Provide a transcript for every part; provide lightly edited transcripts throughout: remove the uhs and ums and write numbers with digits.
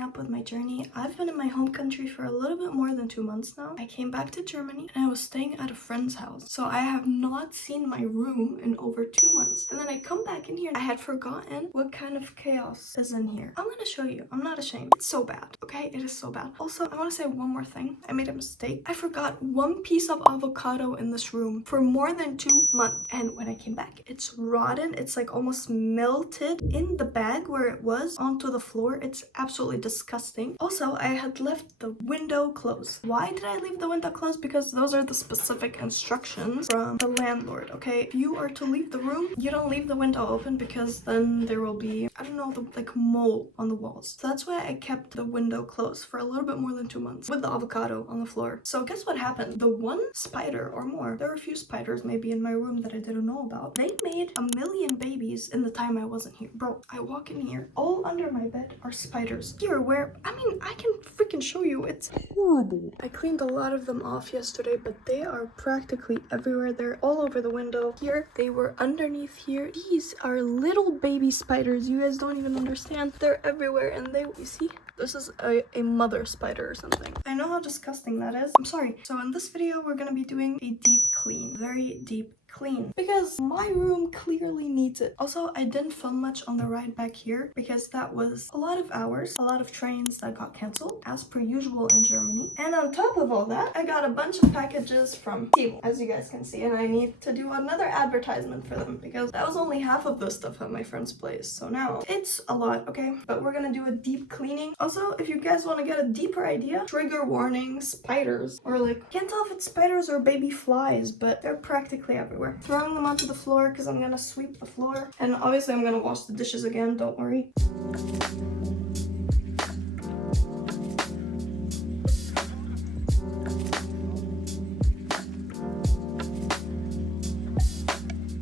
keeping up with my journey, I've been in my home country for a little bit more than 2 months now. I came back to Germany and I was staying at a friend's house. So I have not seen my room in over 2 months. And then I come back in here. I had forgotten what kind of chaos is in here. I'm gonna show you. I'm not ashamed. It's so bad, okay? It is so bad. Also, I want to say one more thing. I made a mistake. I forgot one piece of avocado in this room for more than 2 months. And when I came back, it's rotten. It's like almost melted in the bag where it was onto the floor. It's absolutely disgusting. Also, I had left the window closed. Why did I leave the window closed? Because those are the specific instructions from the landlord, okay? If you are to leave the room, you don't leave the window open because then there will be, I don't know, like mold on the walls. So that's why I kept the window closed for a little bit more than 2 months with the avocado on the floor. So guess what happened? The one spider or more, there are a few spiders maybe in my room that I didn't know about. They made 1 million babies in the time I wasn't here. Bro, I walk in here, all under my bed are spiders. Here, where, I mean, I can freaking show you. It's horrible. I cleaned a lot of them off yesterday, but they are practically everywhere. They're all over the window. Here, they were underneath here. These are little baby spiders. You guys don't even understand. They're everywhere and they, you see? This is a mother spider or something. I know how disgusting that is. I'm sorry. So in this video, we're gonna be doing a deep clean. Very deep clean because my room clearly needs it. Also, I didn't film much on the ride back here because that was a lot of hours, a lot of trains that got canceled as per usual in Germany. And on top of all that, I got a bunch of packages from Temu, as you guys can see, and I need to do another advertisement for them because that was only half of the stuff at my friend's place. So now it's a lot, okay? But we're gonna do a deep cleaning. Also, if you guys want to get a deeper idea, trigger warning, spiders, or like, can't tell if it's spiders or baby flies, but they're practically everywhere. Throwing them onto the floor because I'm gonna sweep the floor, and obviously I'm gonna wash the dishes again, don't worry.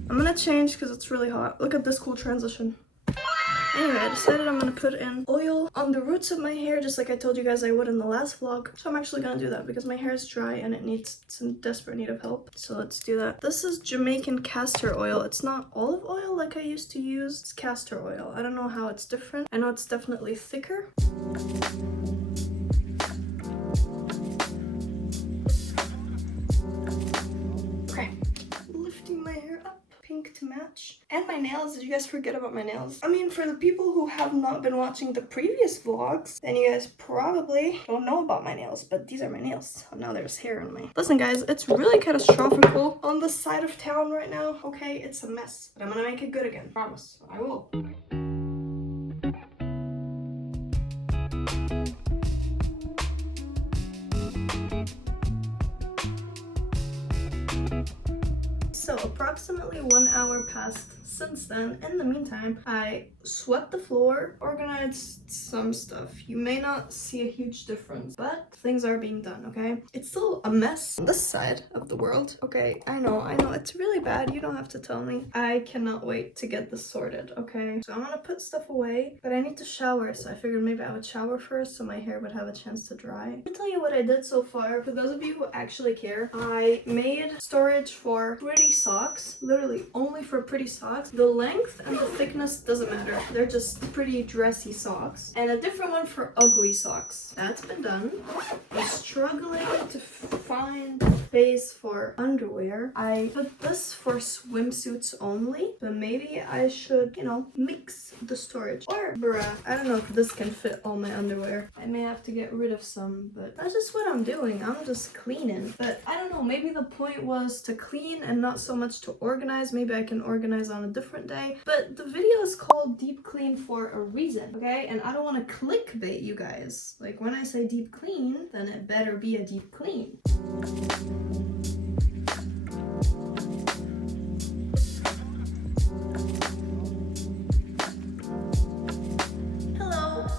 I'm gonna change because it's really hot. Look at this cool transition. Anyway, I decided I'm gonna put in oil on the roots of my hair, just like I told you guys I would in the last vlog. So I'm actually gonna do that because my hair is dry and it's in desperate need of help. So let's do that. This is Jamaican castor oil. It's not olive oil like I used to use. It's castor oil. I don't know how it's different. I know it's definitely thicker. Okay, lifting my hair up. Pink to match. And my nails. Did you guys forget about my nails? I mean, for the people who have not been watching the previous vlogs, then you guys probably don't know about my nails, but these are my nails. Oh, now there's hair on my... Listen guys, it's really catastrophical on the side of town right now, okay? It's a mess, but I'm gonna make it good again. Promise, I will. So approximately 1 hour passed since then. In the meantime, I swept the floor, organized some stuff. You may not see a huge difference, but things are being done, okay? It's still a mess on this side of the world. Okay, I know, it's really bad. You don't have to tell me. I cannot wait to get this sorted, okay? So I'm gonna put stuff away, but I need to shower, so I figured maybe I would shower first so my hair would have a chance to dry. Let me tell you what I did so far. For those of you who actually care, I made storage for pretty socks, literally only for pretty socks. The length and the thickness doesn't matter. They're just pretty dressy socks. And a different one for ugly socks. That's been done. I'm struggling to find space for underwear. I put this for swimsuits only, but maybe I should, you know, mix the storage. Or, bruh, I don't know if this can fit all my underwear. I may have to get rid of some, but that's just what I'm doing. I'm just cleaning. But I don't know, maybe the point was to clean and not so much to organize. Maybe I can organize on a different day. But the video is called Deep Clean for a reason, okay? And I don't want to clickbait you guys. Like, when I say deep clean, then it better be a deep clean.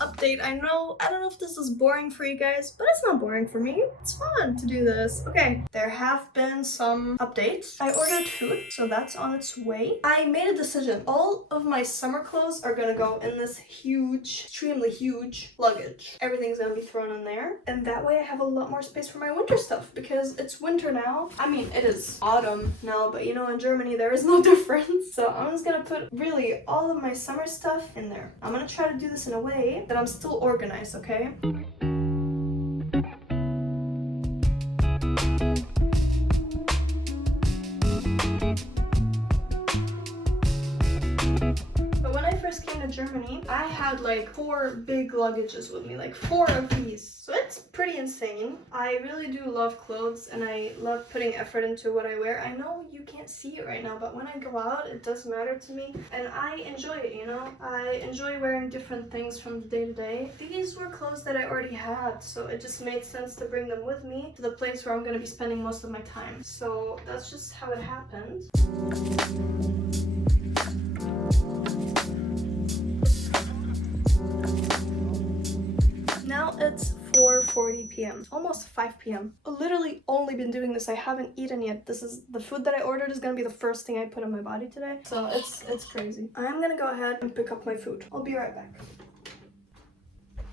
Update. I don't know if this is boring for you guys, but it's not boring for me. It's fun to do this. Okay, there have been some updates. I ordered food, so that's on its way. I made a decision. All of my summer clothes are gonna go in this huge, extremely huge luggage. Everything's gonna be thrown in there, and that way I have a lot more space for my winter stuff because it's winter now. I mean, it is autumn now, but you know, in Germany there is no difference. So I'm just gonna put really all of my summer stuff in there. I'm gonna try to do this in a way that I'm still organized, okay? Came to Germany, I had like 4 big luggages with me, like 4 of these. So it's pretty insane. I really do love clothes and I love putting effort into what I wear. I know you can't see it right now, but when I go out, it does matter to me and I enjoy it, you know? I enjoy wearing different things from day to day. These were clothes that I already had, so it just made sense to bring them with me to the place where I'm going to be spending most of my time. So that's just how it happened. Now it's 4:40 p.m. almost 5 p.m. I've literally only been doing this. I haven't eaten yet. This is the food that I ordered is gonna be the first thing I put in my body today. So it's crazy. I'm gonna go ahead and pick up my food. I'll be right back.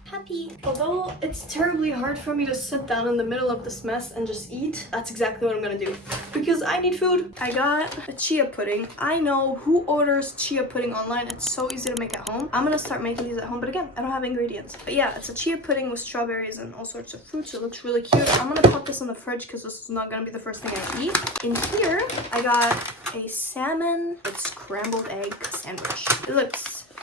Happy. Although it's terribly hard for me to sit down in the middle of this mess and just eat, that's exactly what I'm gonna do because I need food. I got a chia pudding. I know who orders chia pudding online. It's so easy to make at home. I'm gonna start making these at home, but again, I don't have ingredients. But yeah, it's a chia pudding with strawberries and all sorts of fruits. It looks really cute. I'm gonna put this in the fridge because this is not gonna be the first thing I eat. In here, I got a salmon with scrambled egg sandwich. It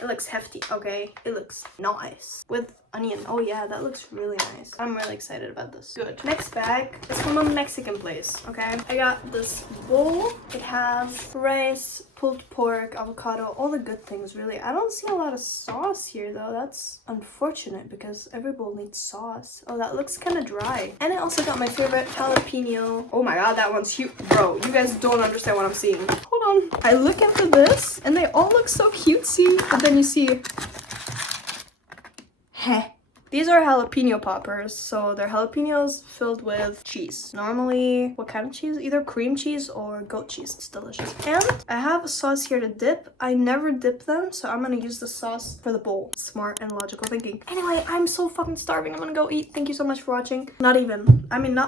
looks hefty, okay? It looks nice. With onion. Oh yeah, that looks really nice. I'm really excited about this. Good. Next bag is from a Mexican place, okay? I got this bowl. It has rice, pulled pork, avocado, all the good things, really. I don't see a lot of sauce here, though. That's unfortunate because every bowl needs sauce. Oh, that looks kind of dry. And I also got my favorite jalapeno. Oh my god, that one's huge. Bro, you guys don't understand what I'm seeing. Hold on. I look into this, and they all look so cutesy, but then you see... Heh. These are jalapeno poppers, so they're jalapenos filled with cheese. Normally, what kind of cheese? Either cream cheese or goat cheese. It's delicious. And I have a sauce here to dip. I never dip them, so I'm gonna use the sauce for the bowl. Smart and logical thinking. Anyway, I'm so fucking starving. I'm gonna go eat. Thank you so much for watching. Not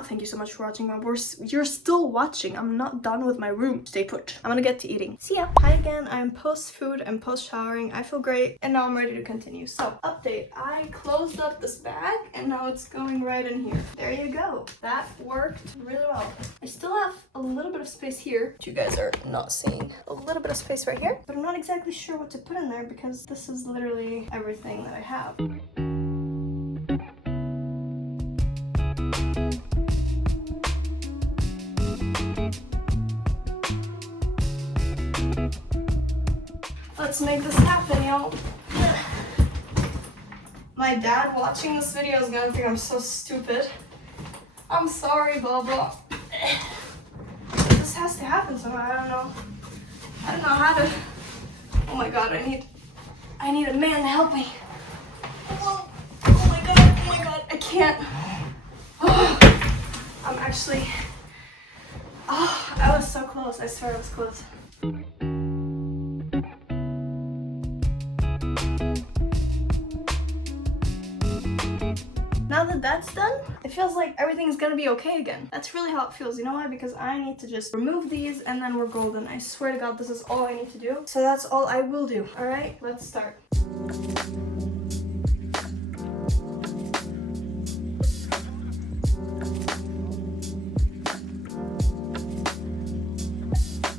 thank you so much for watching, but you're still watching. I'm not done with my room. Stay put. I'm gonna get to eating. See ya. Hi again. I'm post food and post showering. I feel great, and now I'm ready to continue. So, update. I closed up this bag and now it's going right in here. There you go. That worked really well. I still have a little bit of space here, which you guys are not seeing. A little bit of space right here, but I'm not exactly sure what to put in there because this is literally everything that I have. Let's make this happen, y'all. My dad watching this video is gonna think I'm so stupid. I'm sorry, blah blah. This has to happen somehow. I don't know how to. Oh my god, I need a man to help me. Oh my god, I can't. I'm actually. I was so close. I swear I was close. Now that that's done, it feels like everything's gonna be okay again. That's really how it feels. You know why? Because I need to just remove these and then we're golden. I swear to God, this is all I need to do. So that's all I will do. All right, let's start.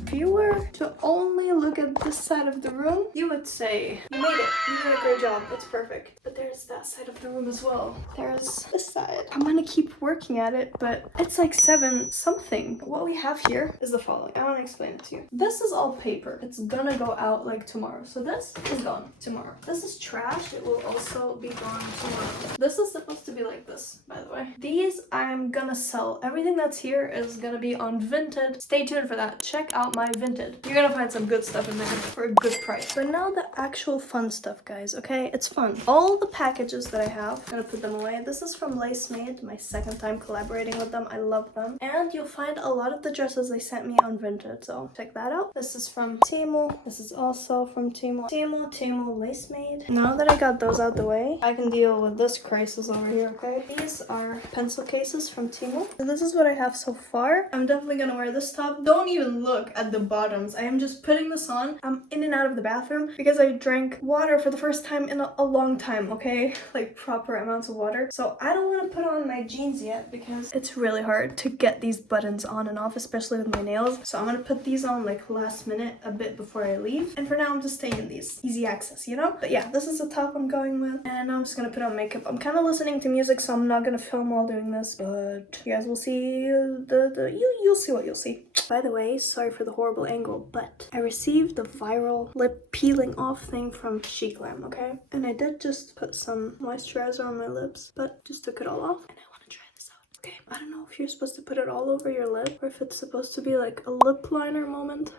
If you were to only look at this side of the room, you would say, you made it. You did a great job. It's perfect. But there's that side of the room as well. There's this side. I'm gonna keep working at it, but it's like 7 something. What we have here is the following. I want to explain it to you. This is all paper. It's gonna go out like tomorrow. So this is gone tomorrow. This is trash. It will also be gone tomorrow. This is supposed to be like this, by the way. These I'm gonna sell. Everything that's here is gonna be on Vinted. Stay tuned for that. Check out my Vinted. You're gonna find some good stuff in there for a good price. But now the actual fun stuff, guys, okay? It's fun. All the packages that I have, I'm gonna put them away. This is from Lace Made, my second time collaborating with them. I love them. And you'll find a lot of the dresses they sent me on Vinted, so check that out. This is from Temu. This is also from Temu. Temu, Lace Made. Now that I got those out the way, I can deal with this crisis over here, okay? These are pencil cases from Temu. So this is what I have so far. I'm definitely gonna wear this top. Don't even look at the bottoms. I am just putting this on on, I'm in and out of the bathroom because I drank water for the first time in a long time, okay? Like proper amounts of water. So I don't want to put on my jeans yet because it's really hard to get these buttons on and off, especially with my nails. So I'm gonna put these on like last minute, a bit before I leave. And for now, I'm just staying in these. Easy access, you know? But yeah, this is the top I'm going with. And I'm just gonna put on makeup. I'm kind of listening to music, so I'm not gonna film while doing this, but you guys will see you'll see what you'll see. By the way, sorry for the horrible angle, but I received the viral lip peeling off thing from Chic Glam, okay? And I did just put some moisturizer on my lips, but just took it all off. And I want to try this out. Okay, I don't know if you're supposed to put it all over your lip or if it's supposed to be like a lip liner moment.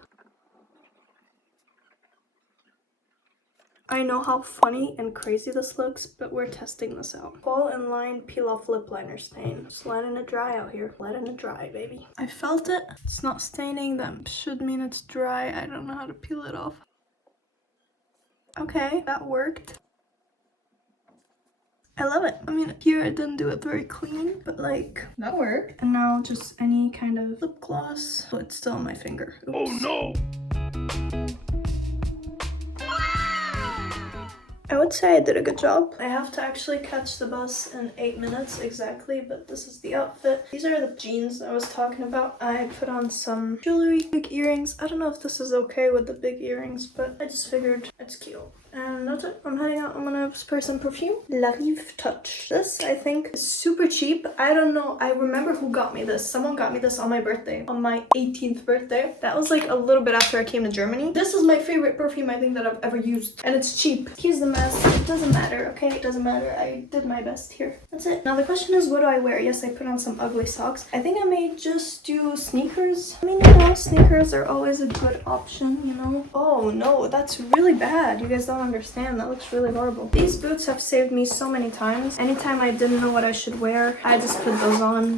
I know how funny and crazy this looks, but we're testing this out. Fall in line peel off lip liner stain. Just letting it dry out here. Letting it dry, baby. I felt it. It's not staining. That should mean it's dry. I don't know how to peel it off. Okay, that worked. I love it. I mean, here I didn't do it very clean, but like, that worked. And now just any kind of lip gloss. Oh, it's still on my finger. Oops. Oh no! I would say I did a good job. I have to actually catch the bus in 8 minutes exactly, but this is the outfit. These are the jeans I was talking about. I put on some jewelry, big earrings. I don't know if this is okay with the big earrings, but I just figured it's cute. And that's it. I'm heading out. I'm gonna spray some perfume. La Rive Touch. This, I think, is super cheap. I don't know. I remember who got me this. Someone got me this on my birthday. On my 18th birthday. That was like a little bit after I came to Germany. This is my favorite perfume I think that I've ever used. And it's cheap. Here's the mess. It doesn't matter, okay? It doesn't matter. I did my best here. That's it. Now the question is, what do I wear? Yes, I put on some ugly socks. I think I may just do sneakers. I mean, you know, sneakers are always a good option, you know? Oh no, that's really bad. You guys don't understand. That looks really horrible. These boots have saved me so many times. Anytime I didn't know what I should wear, I just put those on.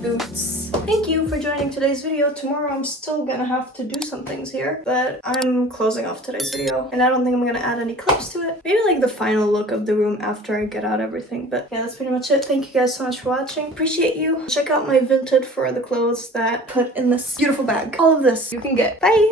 Boots. Thank you for joining today's video. Tomorrow I'm still gonna have to do some things here, but I'm closing off today's video and I don't think I'm gonna add any clips to it. Maybe like the final look of the room after I get out everything, but yeah, that's pretty much it. Thank you guys so much for watching. Appreciate you. Check out my Vinted for the clothes that I put in this beautiful bag. All of this you can get. Bye!